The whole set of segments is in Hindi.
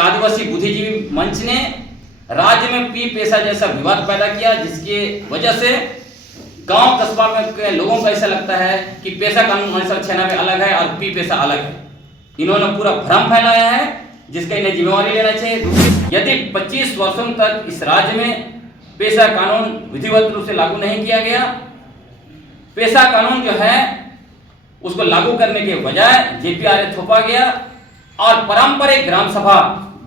आदिवासी बुद्धिजीवी मंच ने राज्य में पी पेशा जैसा विवाद पैदा किया, जिसके वजह से गांव कस्बा में के लोगों को ऐसा लगता है कि पेशा कानून 1996 अलग है और पी पेशा अलग है। इन्होंने पूरा भ्रम फैलाया है, जिसका इन्हें जिम्मेवारी लेना चाहिए। यदि 25 वर्षों तक इस राज्य में पेशा कानून विधिवत रूप से लागू नहीं किया गया, पेशा कानून जो है उसको लागू करने के बजाय जेपीआरए थोपा गया और पारंपरिक ग्राम सभा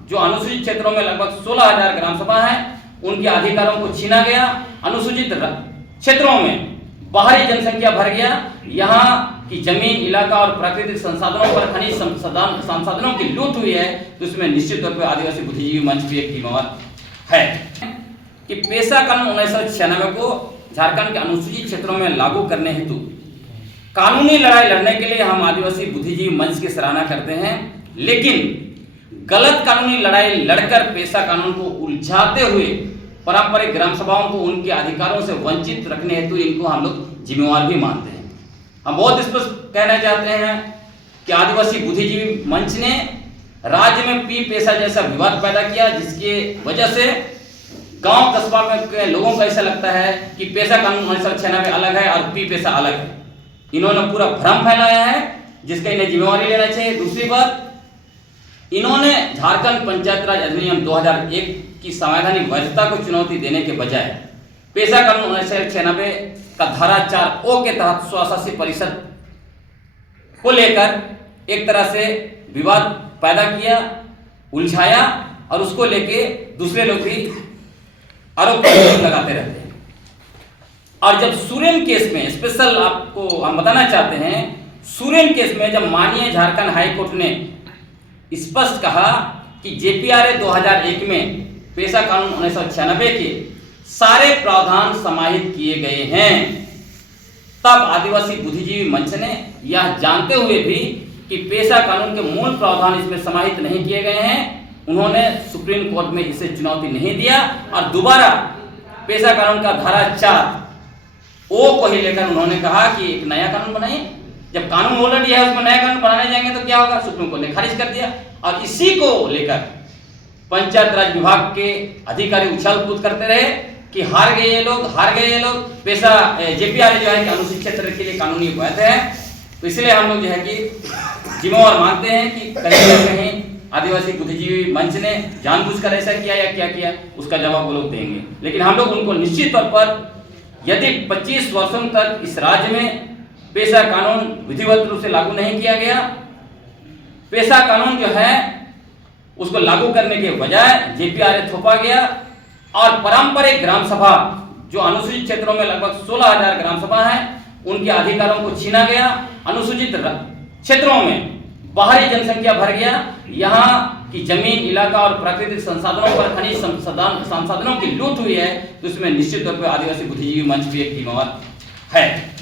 जो अनुसूचित क्षेत्रों में लगभग 16,000 ग्राम सभा है, उनके अधिकारों को छीना गया। अनुसूचित क्षेत्रों में बाहरी जनसंख्या भर गया। यहाँ की जमीन, इलाका और प्राकृतिक संसाधनों पर खनिज संसाधनों की लूट हुई है, तो इसमें निश्चित तौर पर आदिवासी बुद्धिजीवी मंच भी एक जिम्मेवार है कि पेशा कानून 1996 को झारखंड के अनुसूचित क्षेत्रों में लागू करने हेतु कानूनी लड़ाई लड़ने के लिए हम आदिवासी बुद्धिजीवी मंच की सराहना करते हैं, लेकिन गलत कानूनी लड़ाई लड़कर पेशा कानून को उलझाते हुए पारंपरिक ग्राम सभाओं को उनके अधिकारों से वंचित रखने हेतु इनको हम लोग जिम्मेवार भी मानते हैं। हम बहुत स्पष्ट कहना चाहते हैं कि आदिवासी बुद्धिजीवी मंच ने राज्य में पी पेशा जैसा विवाद पैदा किया, जिसके वजह से गांव कस्बा में के लोगों को ऐसा लगता है कि पेशा कानून 1996 अलग है और पी पेशा अलग है। इन्होंने पूरा भ्रम फैलाया है, जिसका इन्हें जिम्मेवारी लेना चाहिए। दूसरी बात, इन्होंने झारखंड पंचायत राज अधिनियम 2001 की संवैधानिक वैधता को चुनौती देने के बजाय पेशा कानून 1996 का धारा 4O के तहत स्वशासी परिषद को लेकर एक तरह से विवाद पैदा किया, उलझाया और उसको लेके दूसरे लोग भी आरोप लगाते रहते हैं। और जब सूरेन केस में स्पेशल आपको हम बताना चाहते हैं, सूरेन केस में जब माननीय झारखंड हाई कोर्ट ने स्पष्ट कहा कि जेपीआरए 2001 में पेशा कानून 1996 के सारे प्रावधान समाहित किए गए हैं, तब आदिवासी बुद्धिजीवी मंच ने यह जानते हुए भी कि पेशा कानून के मूल प्रावधान इसमें समाहित नहीं किए गए हैं, उन्होंने सुप्रीम कोर्ट में इसे चुनौती नहीं दिया और दोबारा पेशा कानून का धारा 4O को ही लेकर उन्होंने कहा कि एक नया कानून बनाइए। जब कानून ऑलरेडी है उसमें नया कानून बनाने जाएंगे तो क्या होगा, सुप्रीम कोर्ट ने खारिज कर दिया। और इसी को लेकर पंचायत राज विभाग के अधिकारी उछल कूद करते रहे कि हार गए ये लोग, पेशा जेपीआरए जो है कि अनुसूचित क्षेत्र के लिए कानूनी वैध है। तो इसलिए हम लोग जो है कि जिम्मेवार मानते हैं कि कहीं ना कहीं आदिवासी बुद्धिजीवी मंच ने जानबूझकर ऐसा किया या क्या किया, उसका जवाब वो लोग देंगे। लेकिन हम लोग उनको निश्चित तौर पर, यदि 25 वर्षों तक इस राज्य में पेशा कानून विधिवत रूप से लागू नहीं किया गया, पेशा कानून जो है उसको लागू करने के बजाय जेपीआरए थोपा गया और पारंपरिक ग्राम सभा जो अनुसूचित क्षेत्रों में लगभग 16,000 ग्राम सभा है, उनके अधिकारों को छीना गया। अनुसूचित क्षेत्रों में बाहरी जनसंख्या भर गया। यहाँ की जमीन, इलाका और प्राकृतिक संसाधनों पर खनिज संसाधनों की लूट हुई है, तो इसमें निश्चित तौर पर आदिवासी बुद्धिजीवी मंच भी एक जिम्मेवार है।